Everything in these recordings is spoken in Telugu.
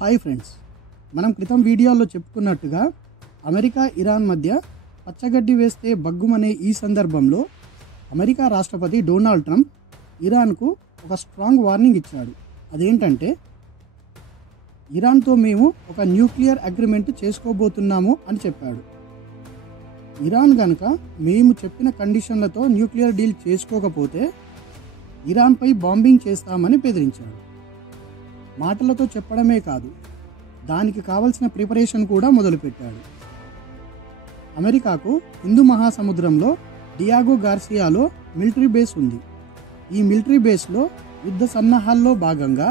హాయ్ ఫ్రెండ్స్, మనం క్రితం వీడియోలో చెప్పుకున్నట్టుగా అమెరికా ఇరాన్ మధ్య పచ్చగడ్డి వేస్తే బగ్గుమనే ఈ సందర్భంలో అమెరికా రాష్ట్రపతి డొనాల్డ్ ట్రంప్ ఇరాన్కు ఒక స్ట్రాంగ్ వార్నింగ్ ఇచ్చాడు. అదేంటంటే ఇరాన్తో మేము ఒక న్యూక్లియర్ అగ్రిమెంట్ చేసుకోబోతున్నాము అని చెప్పాడు. ఇరాన్ గనుక మేము చెప్పిన కండిషన్లతో న్యూక్లియర్ డీల్ చేసుకోకపోతే ఇరాన్పై బాంబింగ్ చేస్తామని బెదిరించాడు. మాటలతో చెప్పడమే కాదు, దానికి కావలసిన ప్రిపరేషన్ కూడా మొదలుపెట్టాడు. అమెరికాకు హిందూ మహాసముద్రంలో డియాగో గార్సియాలో మిలిటరీ బేస్ ఉంది. ఈ మిలిటరీ బేస్లో యుద్ధ సన్నాహాల్లో భాగంగా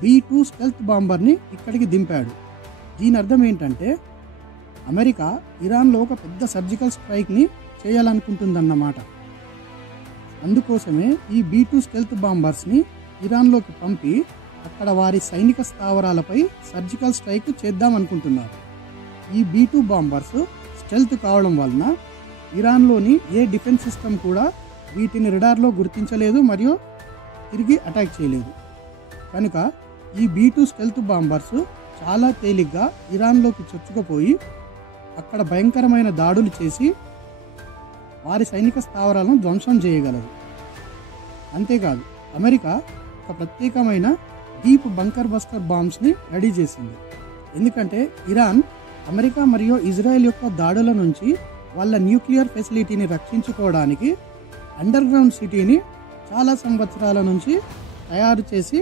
B-2 స్టెల్త్ బాంబర్ని ఇక్కడికి దింపాడు. దీని అర్థం ఏంటంటే అమెరికా ఇరాన్లో ఒక పెద్ద సర్జికల్ స్ట్రైక్ని చేయాలనుకుంటుందన్నమాట. అందుకోసమే ఈ B-2 స్టెల్త్ బాంబర్స్ని ఇరాన్లోకి పంపి అక్కడ వారి సైనిక స్థావరాలపై సర్జికల్ స్ట్రైక్ చేద్దామనుకుంటున్నారు. ఈ B-2 బాంబర్స్ స్టెల్త్ కావడం వలన ఇరాన్లోని ఏ డిఫెన్స్ సిస్టమ్ కూడా వీటిని రడార్లో గుర్తించలేదు మరియు తిరిగి అటాక్ చేయలేదు. కనుక ఈ B-2 స్టెల్త్ బాంబర్స్ చాలా తేలిగ్గా ఇరాన్లోకి చొచ్చుకుపోయి అక్కడ భయంకరమైన దాడులు చేసి వారి సైనిక స్థావరాలను ధ్వంసం చేయగలరు. అంతేకాదు, అమెరికా ఒక ప్రత్యేకమైన డీప్ బంకర్ బస్టర్ బాంబ్స్ని రెడీ చేసింది. ఎందుకంటే ఇరాన్ అమెరికా మరియు ఇజ్రాయెల్ యొక్క దాడుల నుంచి వాళ్ళ న్యూక్లియర్ ఫెసిలిటీని రక్షించుకోవడానికి అండర్ గ్రౌండ్ సిటీని చాలా సంవత్సరాల నుంచి తయారు చేసి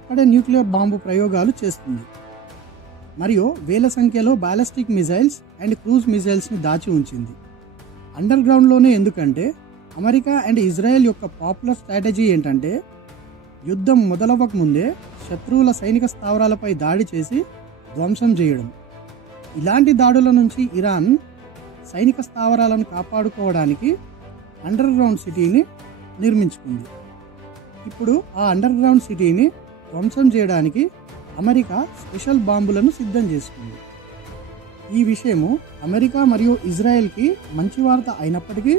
అక్కడే న్యూక్లియర్ బాంబు ప్రయోగాలు చేస్తుంది. మరియు వేల సంఖ్యలో బాలిస్టిక్ మిజైల్స్ అండ్ క్రూజ్ మిజైల్స్ని దాచి ఉంచింది అండర్ గ్రౌండ్లోనే. ఎందుకంటే అమెరికా అండ్ ఇజ్రాయెల్ యొక్క పాపులర్ స్ట్రాటజీ ఏంటంటే యుద్ధం మొదలవ్వక ముందే శత్రువుల సైనిక స్థావరాలపై దాడి చేసి ధ్వంసం చేయడం. ఇలాంటి దాడుల నుంచి ఇరాన్ సైనిక స్థావరాలను కాపాడుకోవడానికి అండర్ గ్రౌండ్ సిటీని నిర్మించుకుంది. ఇప్పుడు ఆ అండర్ గ్రౌండ్ సిటీని ధ్వంసం చేయడానికి అమెరికా స్పెషల్ బాంబులను సిద్ధం చేసుకుంది. ఈ విషయము అమెరికా మరియు ఇజ్రాయెల్కి మంచి వార్త అయినప్పటికీ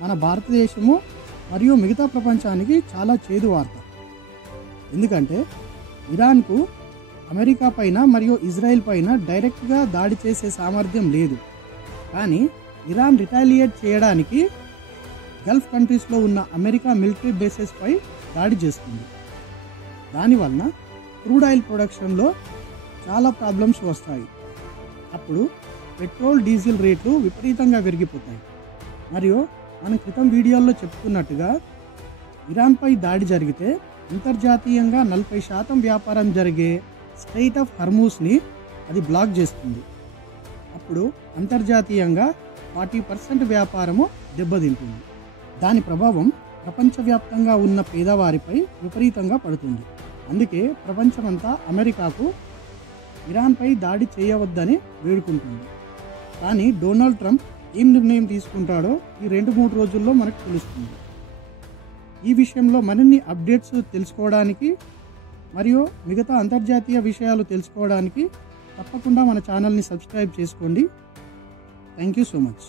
మన భారతదేశము మరియు మిగతా ప్రపంచానికి చాలా చేదు వార్త. ఎందుకంటే ఇరాన్కు అమెరికా పైన మరియు ఇజ్రాయెల్ పైన డైరెక్ట్గా దాడి చేసే సామర్థ్యం లేదు. కానీ ఇరాన్ రిటాలియేట్ చేయడానికి గల్ఫ్ కంట్రీస్లో ఉన్న అమెరికా మిలిటరీ బేసెస్ పై దాడి చేస్తుంది. దానివలన క్రూడ్ ఆయిల్ ప్రొడక్షన్లో చాలా ప్రాబ్లమ్స్ వస్తాయి. అప్పుడు పెట్రోల్ డీజిల్ రేట్లు విపరీతంగా పెరిగిపోతాయి. మరియు మనం క్రితం వీడియోల్లో చెప్పుకున్నట్టుగా ఇరాన్పై దాడి జరిగితే అంతర్జాతీయంగా 40% వ్యాపారం జరిగే స్ట్రెయిట్ ఆఫ్ హర్మూస్ని అది బ్లాక్ చేస్తుంది. అప్పుడు అంతర్జాతీయంగా 40% వ్యాపారము దెబ్బతింటుంది. దాని ప్రభావం ప్రపంచవ్యాప్తంగా ఉన్న పేదవారిపై విపరీతంగా పడుతుంది. అందుకే ప్రపంచమంతా అమెరికాకు ఇరాన్పై దాడి చేయవద్దని వేడుకుంటుంది. కానీ డొనాల్డ్ ట్రంప్ ఏం నిర్ణయం తీసుకుంటాడో ఈ 2-3 రోజుల్లో మనకు తెలుస్తుంది. ఈ విషయంలో మరిన్ని అప్డేట్స్ తెలుసుకోవడానికి మరియు మిగతా అంతర్జాతీయ విషయాలు తెలుసుకోవడానికి తప్పకుండా మన ఛానల్ని సబ్స్క్రైబ్ చేసుకోండి. Thank you so much.